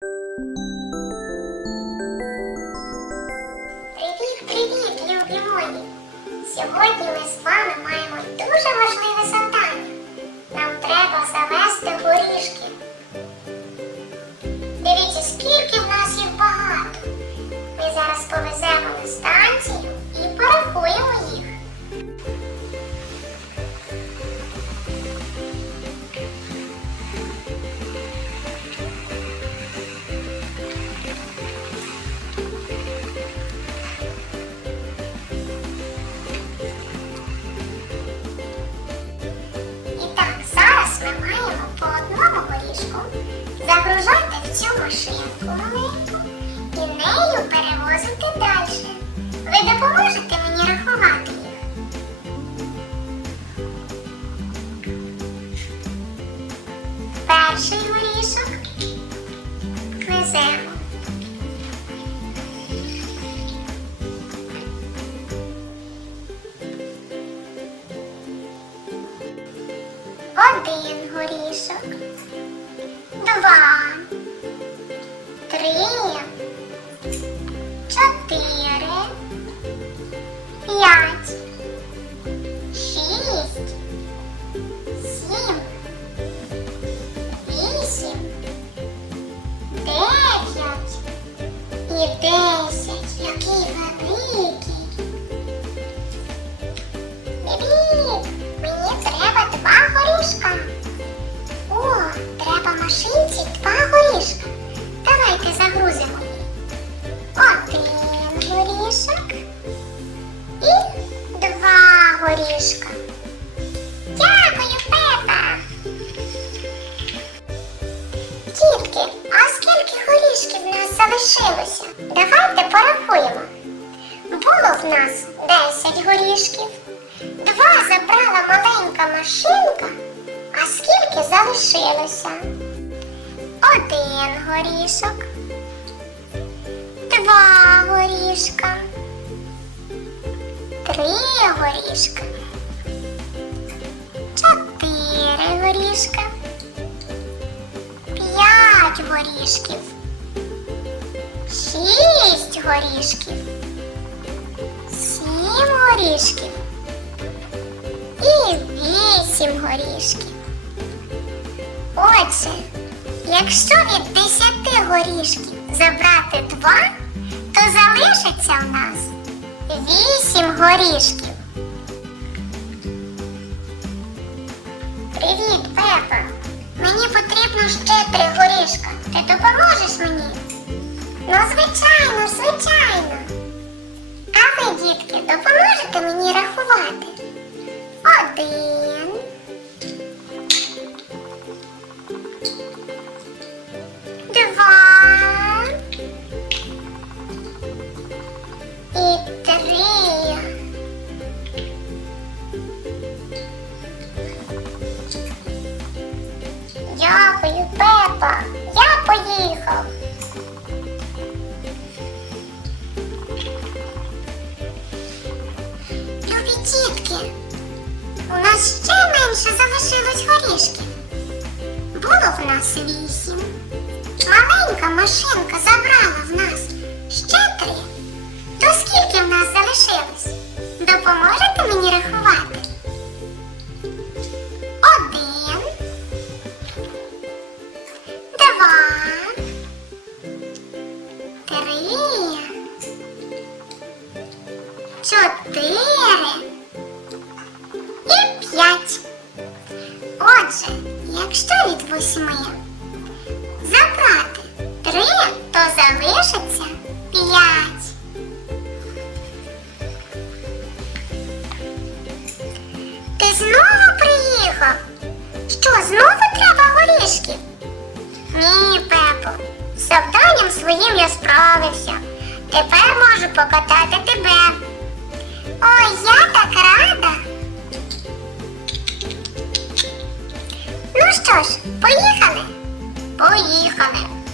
Привіт, привіт, любі мої! Сьогодні ми з вами маємо дуже важливе завдання. Нам треба завести горішки. Дивіться, скільки в нас їх багато. Ми зараз повеземо зараз ми маємо по одному горішку загружайте в цю машинку маленьку і нею перевозите далі. Ви допоможете мені рахувати їх? Перший Один горішок, два, три, горішка. Дякую, Пепа. Дітки, а скільки горішків в нас залишилося? Давайте порахуємо. Було в нас 10 горішків. Два забрала маленька машинка. А скільки залишилося? Один горішок. Два горішка. Три горішка. Горішка. П'ять горішків. Шість горішків. Сім горішків. І вісім горішків. Отже, якщо від десяти горішків забрати два, то залишиться в нас вісім горішків. Привіт, Пепа. Мені потрібно ще три горішка. Ти допоможеш мені? Ну, звичайно. Поїхав. Любі дітки, у нас ще менше залишилось горішків. Було в нас вісім. Маленька машинка забрала в нас ще то залишиться п'ять. Ти знову приїхав? Що, знову треба горішки? Ні, Пепо, з завданням своїм я справився. Тепер можу покатати тебе. Ой, я так рада. Ну що ж, поїхали? Поїхали.